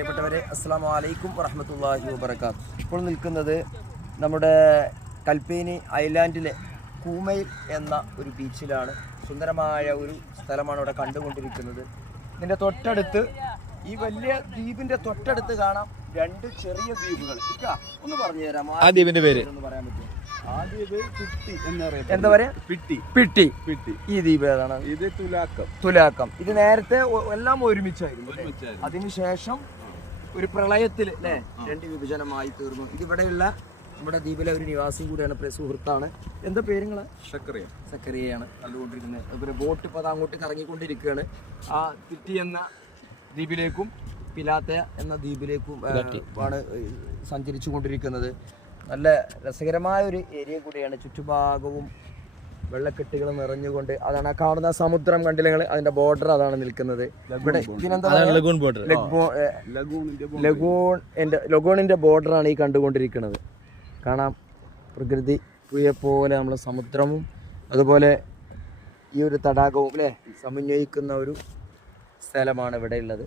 പ്രിയപ്പെട്ടവരെ, അസ്സലാമു അലൈക്കും വറഹ്മത്തുള്ളാഹി വബറകാത്ത്. ഇപ്പോൾ നിൽക്കുന്നത് നമ്മുടെ കൽപ്പേനി ഐലാൻഡിലെ കൂമയിൽ എന്ന ഒരു ബീച്ചിലാണ്. സുന്ദരമായ ഒരു സ്ഥലമാണ് ഇവിടെ കണ്ടുകൊണ്ടിരിക്കുന്നത്. ഇതിൻ്റെ തൊട്ടടുത്ത്, ഈ വലിയ ദ്വീപിന്റെ തൊട്ടടുത്ത് കാണാം രണ്ട് ചെറിയ ദ്വീപുകൾ. ഒന്ന് പറഞ്ഞു തരാം ആ ദ്വീപിന്റെ പേര് എന്ന് പറയാൻ പറ്റുമോ? എന്താ പറയാ? പിട്ടി. ഈ ദ്വീപ് ഏതാണ്? ഇത് തുലാക്കം. ഇത് നേരത്തെ എല്ലാം ഒരുമിച്ചായിരുന്നു. അതിനുശേഷം ഒരു പ്രളയത്തിൽ അല്ലേ രണ്ട് വിഭജനമായി തീർന്നു. ഇതിവിടെയുള്ള നമ്മുടെ ദ്വീപിലെ ഒരു നിവാസി കൂടിയാണ്, സുഹൃത്താണ്. എന്താ പേരുങ്ങള്? സക്കറിയാണ് കണ്ടുകൊണ്ടിരിക്കുന്നത്. അതുപോലെ ബോട്ട് ഇപ്പോൾ അത് അങ്ങോട്ട് കറങ്ങിക്കൊണ്ടിരിക്കുകയാണ്. ആ പിട്ടി എന്ന ദ്വീപിലേക്കും പിലാത്ത എന്ന ദ്വീപിലേക്കും ആണ് സഞ്ചരിച്ചു കൊണ്ടിരിക്കുന്നത്. നല്ല രസകരമായ ഒരു ഏരിയ കൂടിയാണ്. ചുറ്റുഭാഗവും വെള്ളക്കെട്ടുകൾ നിറഞ്ഞുകൊണ്ട്, അതാണ് ആ കാണുന്ന സമുദ്രം കണ്ടില്ല, അതിന്റെ ബോർഡർ അതാണ് നിൽക്കുന്നത്. ഇവിടെ ലഗൂണിന്റെ ബോർഡറാണ് ഈ കണ്ടുകൊണ്ടിരിക്കുന്നത്. കാണാം പ്രകൃതി പോലെ നമ്മൾ സമുദ്രവും അതുപോലെ ഈ ഒരു തടാകവും അല്ലെ സമന്വയിക്കുന്ന ഒരു സ്ഥലമാണ് ഇവിടെ ഉള്ളത്.